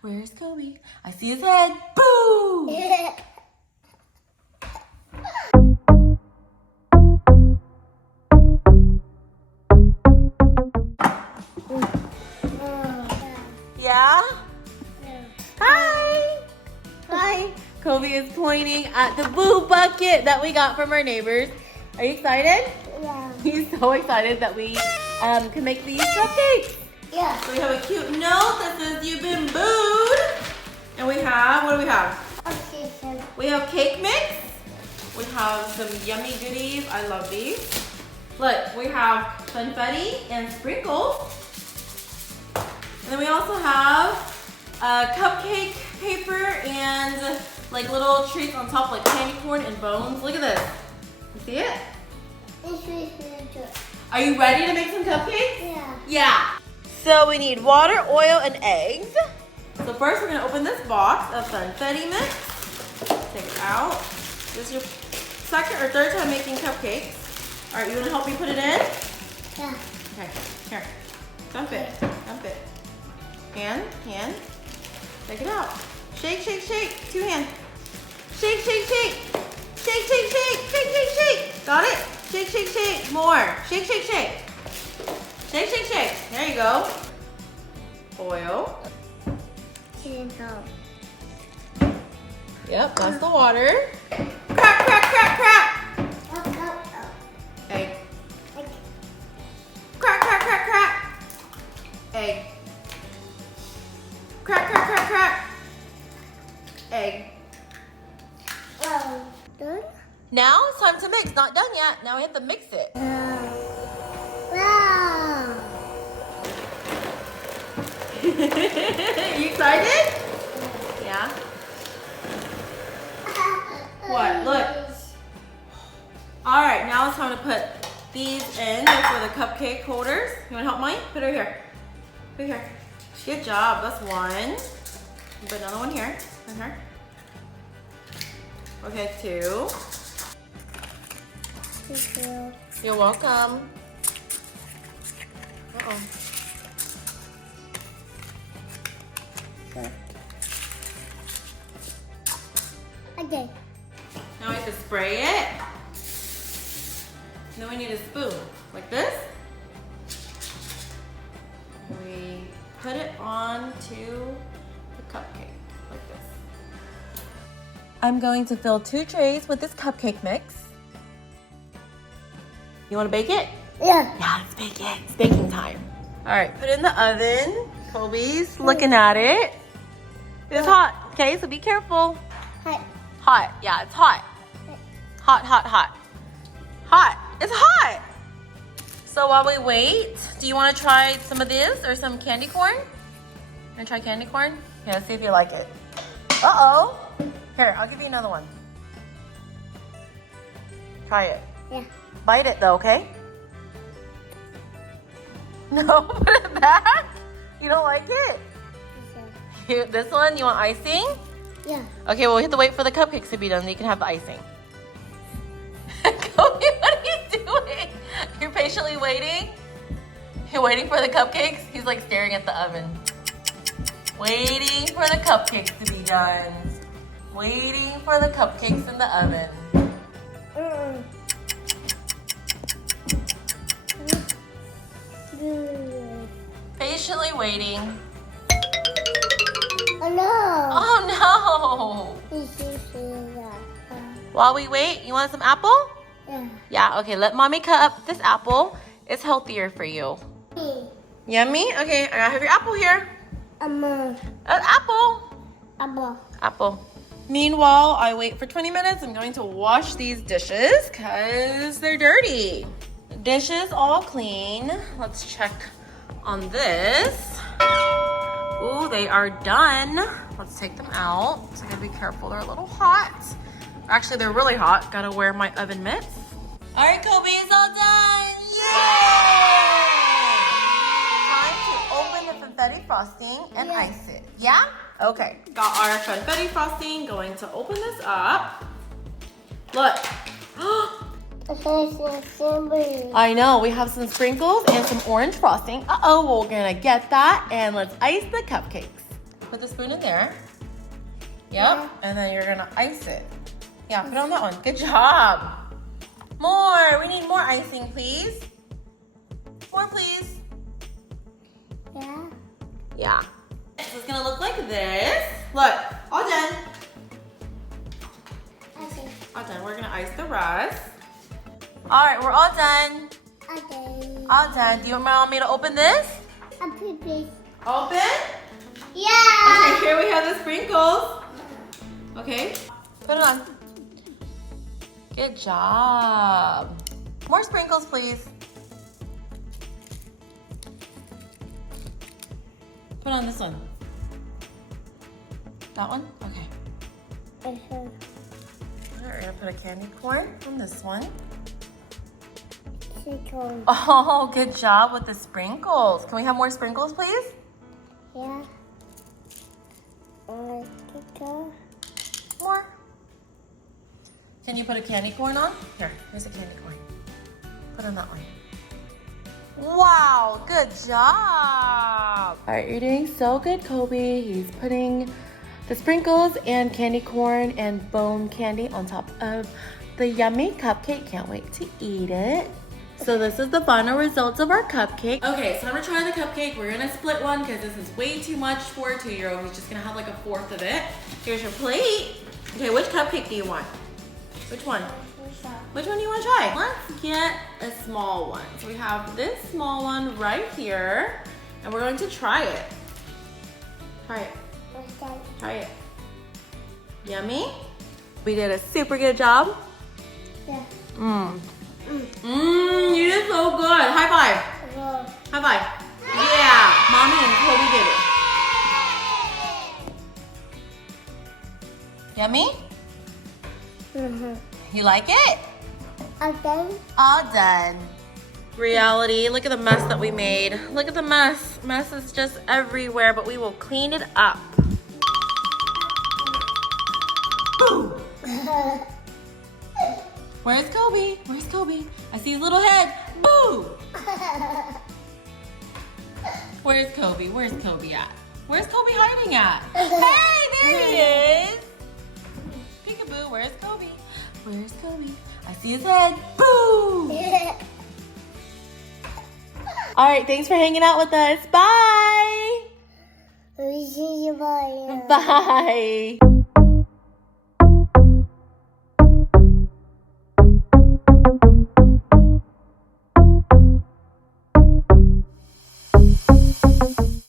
Where's Kobe? I see his head. Boo! Yeah? Hi! Hi! Kobe is pointing at the boo bucket that we got from our neighbors. Are you excited? Yeah. He's so excited that we can make these cupcakes. Yeah. So we have a cute note that says you've been booed. And we have, what do we have? Okay, so. We have cake mix. We have some yummy goodies. I love these. Look, we have confetti and sprinkles. And then we also have cupcake paper and like little treats on top, like candy corn and bones. Look at this. You see it? Are you ready to make some cupcakes? Yeah. Yeah. So we need water, oil, and eggs. So first we're gonna open this box of confetti mix. Take it out. This is your second or third time making cupcakes. All right, you wanna help me put it in? Yeah. Okay, here. Dump it, dump it. Hand. Take it out. Shake, shake, shake. Two hands. Shake, shake, shake. Shake, shake, shake. Shake, shake, shake. Got it? Shake, shake, shake. More. Shake, shake, shake. Shake, shake, shake. There you go. Oil. Yep, that's the water. Crack, crack, crack, crack. Egg. Crack, crack, crack, crack. Egg. Crack, crack, crack, crack. Egg. Done? Now it's time to mix. Not done yet. Now we have to mix it. Wow. You excited? Yeah. What? Look. All right, now it's time to put these in for the cupcake holders. You want to help Mike? Put it here. Put it here. Good job. That's one. Put another one here. In here. Okay, two. Thank you. You're welcome. Uh-oh. Okay. Now we have to spray it. Then we need a spoon, like this. We put it onto the cupcake, like this. I'm going to fill 2 trays with this cupcake mix. You want to bake it? Yeah. Yeah, let's bake it. It's baking time. All right, put it in the oven. Kobe's looking at it. It's hot, okay? So be careful. Hi. Hot, yeah, it's hot. Hot, hot, hot. Hot, it's hot. So while we wait, do you want to try some of this or some candy corn? Want to try candy corn? Yeah, let's see if you like it. Uh-oh. Here, I'll give you another one. Try it. Yeah. Bite it though, okay? No, put it back. You don't like it? Here, this one, you want icing? Yeah. Okay, well, we have to wait for the cupcakes to be done, then you can have the icing. Kobe, what are you doing? You're patiently waiting? You're waiting for the cupcakes? He's like staring at the oven. Waiting for the cupcakes to be done. Waiting for the cupcakes in the oven. Patiently waiting. Oh no. Oh no! While we wait, you want some apple? Yeah. Yeah, okay, let mommy cut up this apple. It's healthier for you. Yummy? Okay, I have your apple here. Apple. Apple. Meanwhile, I wait for 20 minutes. I'm going to wash these dishes because they're dirty. Dishes all clean. Let's check on this. Ooh, they are done. Let's take them out. So I gotta be careful, they're a little hot. Actually, they're really hot. Gotta wear my oven mitts. All right, Kobe, it's all done. Yay! Time to open the confetti frosting and ice it. Yeah? Okay. Got our confetti frosting. Going to open this up. Look. I know, we have some sprinkles and some orange frosting. Uh-oh, we're gonna get that and let's ice the cupcakes. Put the spoon in there. Yep, Yeah. and then you're gonna ice it. Yeah, put it on that one. Good job. More, we need more icing, please. More, please. Yeah. Yeah. This is gonna look like this. Look, all done. Okay. All done, we're gonna ice the rest. All right, we're all done. Okay. All done. Do you want me to open this? A pee-pee. Open? Yeah. Okay, here we have the sprinkles. Okay, put it on. Good job. More sprinkles, please. Put on this one. That one? Okay. Uh-huh. All right, we're gonna put a candy corn on this one. Chicken. Oh, good job with the sprinkles. Can we have more sprinkles, please? Yeah. Chicken. More. Can you put a candy corn on? Here, here's a candy corn. Put on that one. Wow, good job. All right, you're doing so good, Kobe. He's putting the sprinkles and candy corn and bone candy on top of the yummy cupcake. Can't wait to eat it. So this is the final results of our cupcake. Okay, so I'm gonna try the cupcake. We're gonna split one because this is way too much for a 2-year-old. He's just gonna have like a fourth of it. Here's your plate. Okay, which cupcake do you want? Which one? Which one do you want to try? Let's get a small one. So we have this small one right here, and we're going to try it. Try it. Okay. Try it. Yummy? We did a super good job. Yeah. You did so good. High five. Go. High five. Yeah, Mommy and Kobe did it. Yummy? You like it? Okay. All done. Reality, look at the mess that we made. Look at the mess. Mess is just everywhere, but we will clean it up. Boo! Where's Kobe? Where's Kobe? I see his little head. Boo! Where's Kobe? Where's Kobe at? Where's Kobe hiding at? Hey, there he is! Peekaboo, where's Kobe? Where's Kobe? I see his head. Boo! All right, thanks for hanging out with us. Bye! We see you. Bye. Bye!